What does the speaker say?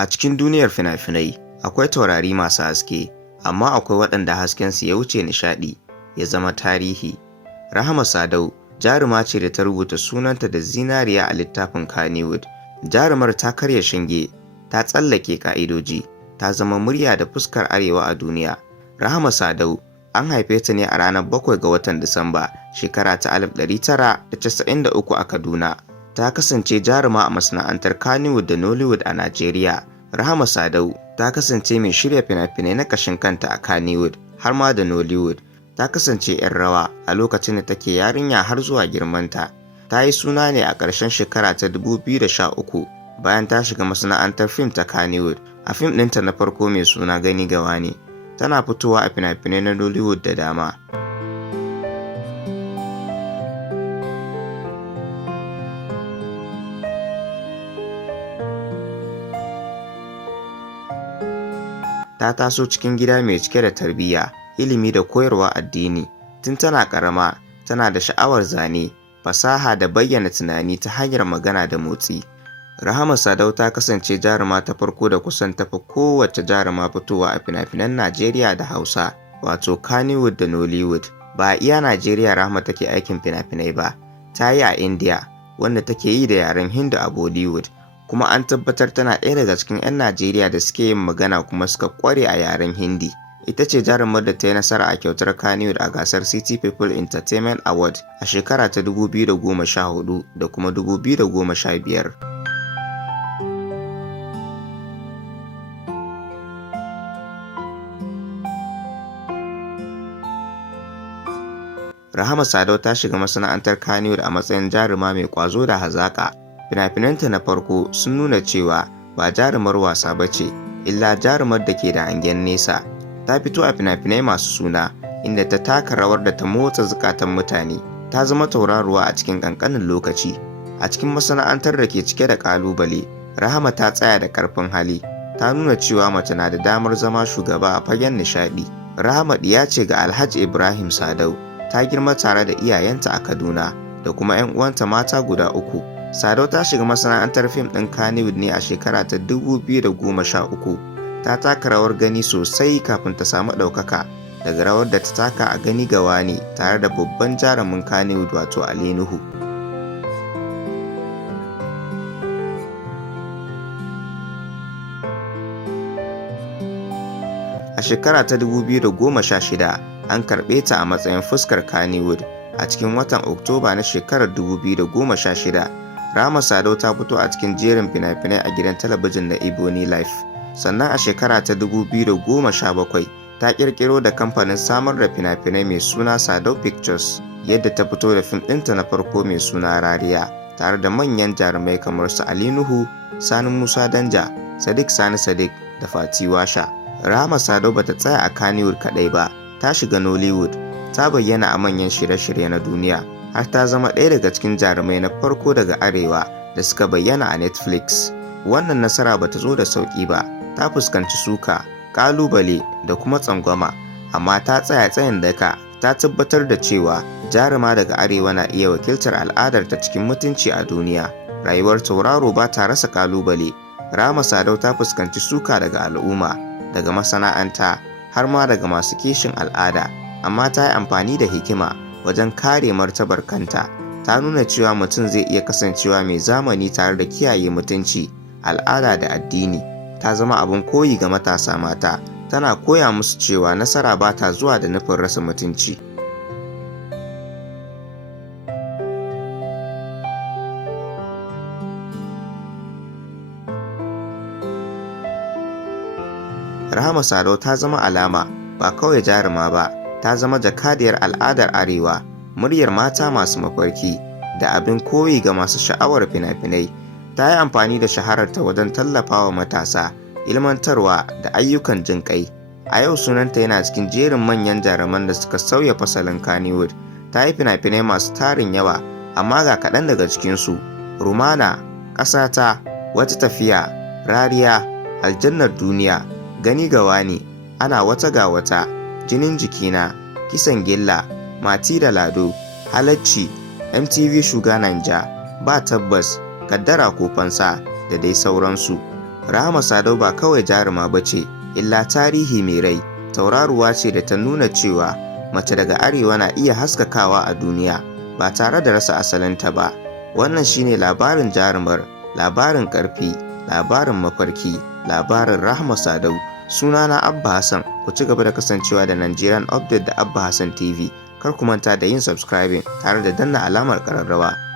A cikin duniyar fina-finai, akwai taurari masu haske, amma akwai waɗanda haskensu ya wuce nishaɗi, ya zama tarihi. Rahama Sadau jaruma ce da ta rubuta sunanta da zinariya a littafin Kannywood. Jarumar ta karya shinge, ta tsallake ƙa'idoji, ta zama murya da fuskar Arewa a duniya. Rahama Sadau an haife ta ne a ranar 7 ga watan Disamba, shekara ta 1993 a Kaduna. Ta kasance jaruma a masana'antar Kannywood da Nollywood a Najeriya. Rahama Sadau ta kasance mai shirya fina-finai na ƙashin kanta a Kannywood har ma da Nollywood. Ta kasance 'yar rawa a lokacin da take yarinya har zuwa girmanta. Ta yi suna ne a ƙarshen shekara ta 2013 bayan ta shiga masana'antar fim ta Kannywood. A fim ɗinta na farko mai suna Gani Gawa ne, tana fitowa a fina-finai na Nollywood da dama. Ta taso cikin gida mai cike da tarbiyya, ilimi da koyarwa addini. Tun tana ƙarama, tana da sha'awar zane, fasaha da bayyana tunani ta hanyar magana da motsi. Rahama Sadau ta kasance jaruma ta farko da kusan tafi kowace jaruma fitowa a fina-finan Najeriya da Hausa, wato Kannywood da Nollywood. Ba a iya Najeriya Rahama take aikin fina-finai ba, ta yi a India, wanda take yi da yaren Hindu a Bollywood. Kuma an tabbatar tana ɗaya daga cikin 'yan Najeriya da suke yin magana kuma suka ƙware a yaren Hindi. Ita ce jarumar da ta yi nasara a kyautar Kannywood a gasar City People Entertainment Award a shekara ta 2014 da kuma 2015. Rahama Sadau ta shiga masana'antar Kannywood a matsayin jaruma mai ƙwazo da hazaƙa. Fina-finanta na farko sun nuna cewa ba jarumar wasa ba ce, illa jarumar da ke da hangen nesa. Ta fito a fina-finai masu suna, inda ta taka rawar da ta motsa zukatan mutane. Ta zama tauraruwa a cikin ƙanƙanin lokaci. A cikin masana'antar da ke cike da ƙalubale, Rahama ta tsaya da ƙarfin hali. Ta nuna cewa mace na da damar zama shugaba a fagen nishaɗi. Rahama ɗiya ce ga Alhaji Ibrahim Sadau. Ta girma tare da iyayenta a Kaduna da kuma 'yan uwanta mata guda 3. Sadau ta shiga masana'antar fim ɗin Kannywood ne a shekara ta 2013. Ta taka rawar gani sosai kafin ta samu ɗaukaka daga rawar da ta taka a Gani Gawa ne tare da babban jarumin Kannywood wato Ali Nuhu. A shekara ta 2016 an karɓe ta a matsayin fuskar Kannywood. A cikin watan Oktoba na shekarar 2016, Rahama Sadau ta fito a cikin jerin fina-finai a gidan talabijin na Ebony Life. Sannan a shekara ta 2017 ta ƙirƙiro da kamfanin samar da fina-finai mai suna Sadau Pictures, yadda ta fito da fim ɗinta na farko mai suna Rariya, tare da manyan jarumai kamar su Ali Nuhu, Sani Musa Danja, Sadiq Sani Sadiq da Fati Washa. Rahama Sadau bata tsaya a Kannywood kaɗai ba, ta shiga Nollywood, ta bayyana a manyan shirye-shirye na duniya, har ta zama ɗaya daga cikin jarumai na farko daga Arewa da suka bayyana a Netflix. Wannan nasara bata zo da sauƙi ba, ta fuskanci suka, ƙalubale da kuma tsangwama, amma ta tsaya tsayin daka. Ta tabbatar da cewa jaruma daga Arewa na iya wakiltar al'adarta cikin mutunci a duniya. Rayuwar tauraro ba ta rasa ƙalubale. Rahama Sadau ta fuskanci suka daga al'umma, daga masana'anta, har ma daga masu kishin al'ada, amma ta yi amfani da hikima wajen kare martabar kanta. Ta nuna cewa mutum zai iya kasancewa mai zamani tare da kiyaye mutunci, al'ada da addini. Ta zama abin koyi ga matasa mata, tana koya musu cewa nasara ba ta zuwa da nufin rasa mutunci. Rahama Sadau ta zama alama, ba kawai jaruma ba, ta zama jakadiyar al'adar Arewa, muryar mata masu mafarki, da abin koyi ga masu sha'awar fina-finai. Ta yi amfani da shahararta wajen tallafawa matasa, ilmantarwa da ayyukan jinƙai. A yau sunanta yana cikin jerin manyan jaruman da suka sauya fasalin Kannywood. Ta yi fina-finai masu tarin yawa, amma ga kaɗan daga cikinsu: Rumana, Ƙasata, Wata Tafiya, Rariya, Aljannar Duniya, Gani Gawa ne, Ana Wata Ga Wata, Jinin Jikina, Kisan Gilla, Mati da Lado, Halacci, MTV Shuga Naija, Ba Tabbas, Kaddara ko Fansa, da dai sauransu. Rahama Sadau ba kawai jaruma ba ce, illa tarihi mai rai, tauraruwa ce da ta nuna cewa mace daga arewa na iya haskakawa a duniya ba tare da rasa asalinta ba. Wannan shine labarin jarumar, labarin ƙarfi, labarin mafarki, labarin Rahama Sadau. Sunana Abba Hassan, ku ci gaba da kasancewa da Nigerian Update da Abba Hassan TV. Kar ku manta da yin subscribing tare da danna alamar ƙararrawa